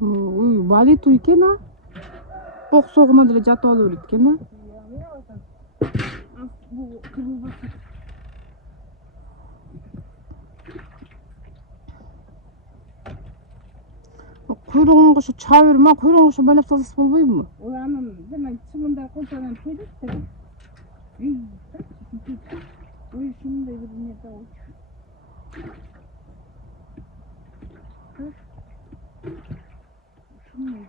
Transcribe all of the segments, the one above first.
Балиту экен а. Бок согуна деле жатып ала берет экен а. Куйругун кошо чаба берме, куйругун кошо байлап салсак болбойбу? Анын жана чымында койсоң көйдөт да. Ой, шундай бир нерсе болчу. Шундай.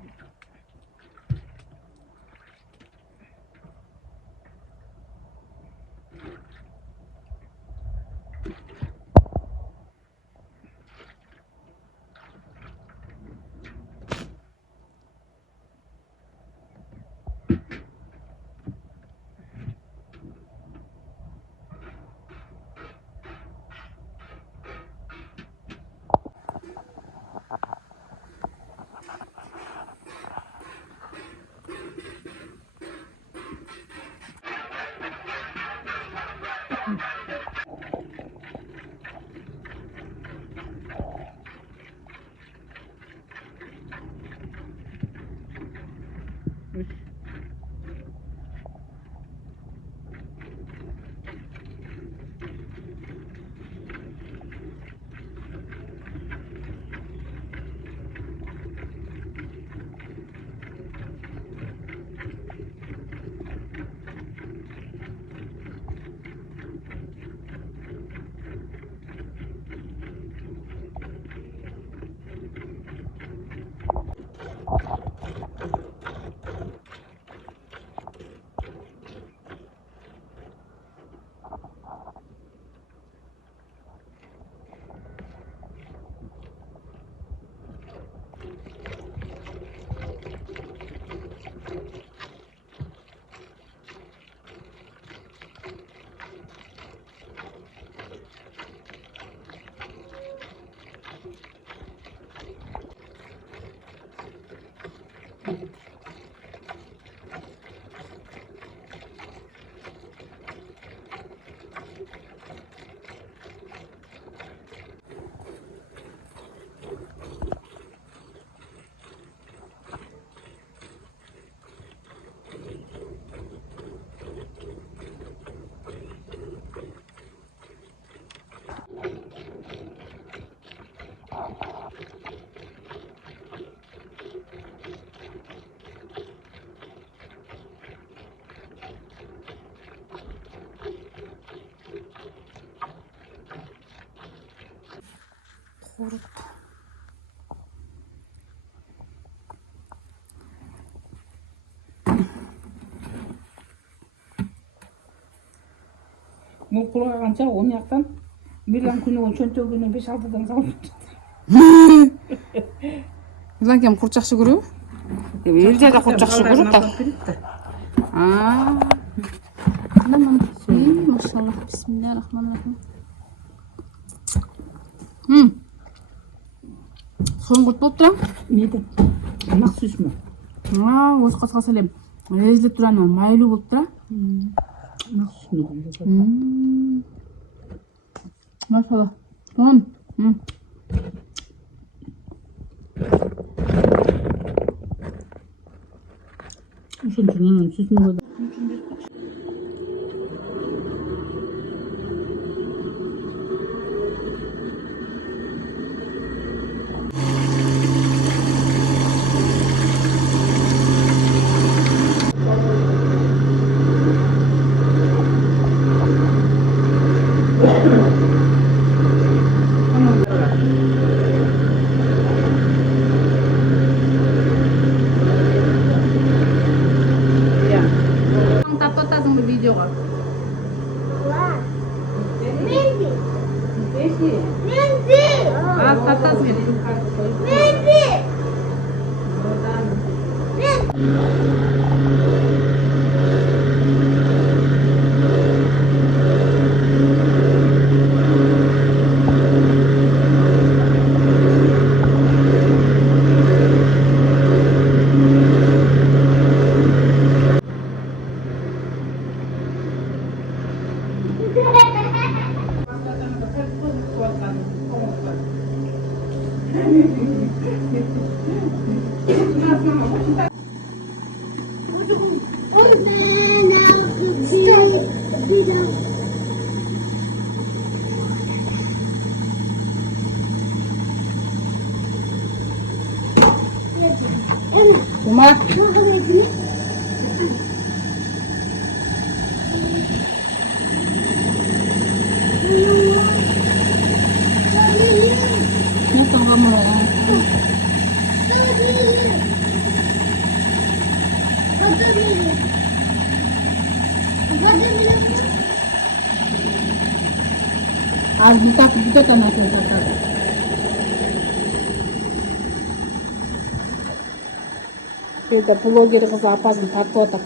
Корутtu. Бул кургаганча 10 жактан бирден күнүгө чөнтөгүнө 5-6дан салып. Иланкем курт жакшы көрөбү? Элже да курт жакшы көрөт да. Tamam. Maşallah. Bismillahirrahmanirrahim. Soğun kurt bolup turam. Neydi? Anak süs mü? Öz kasqa salem. Ezilip turan maylуу bolup tura. Anak süs mü? Maşallah. Soğun. Uşunçunun süs mü? Videoga. Tatas Umar. Nonton kamu. Buka kan aku buka. Kita blogger kız apasını tartып атат.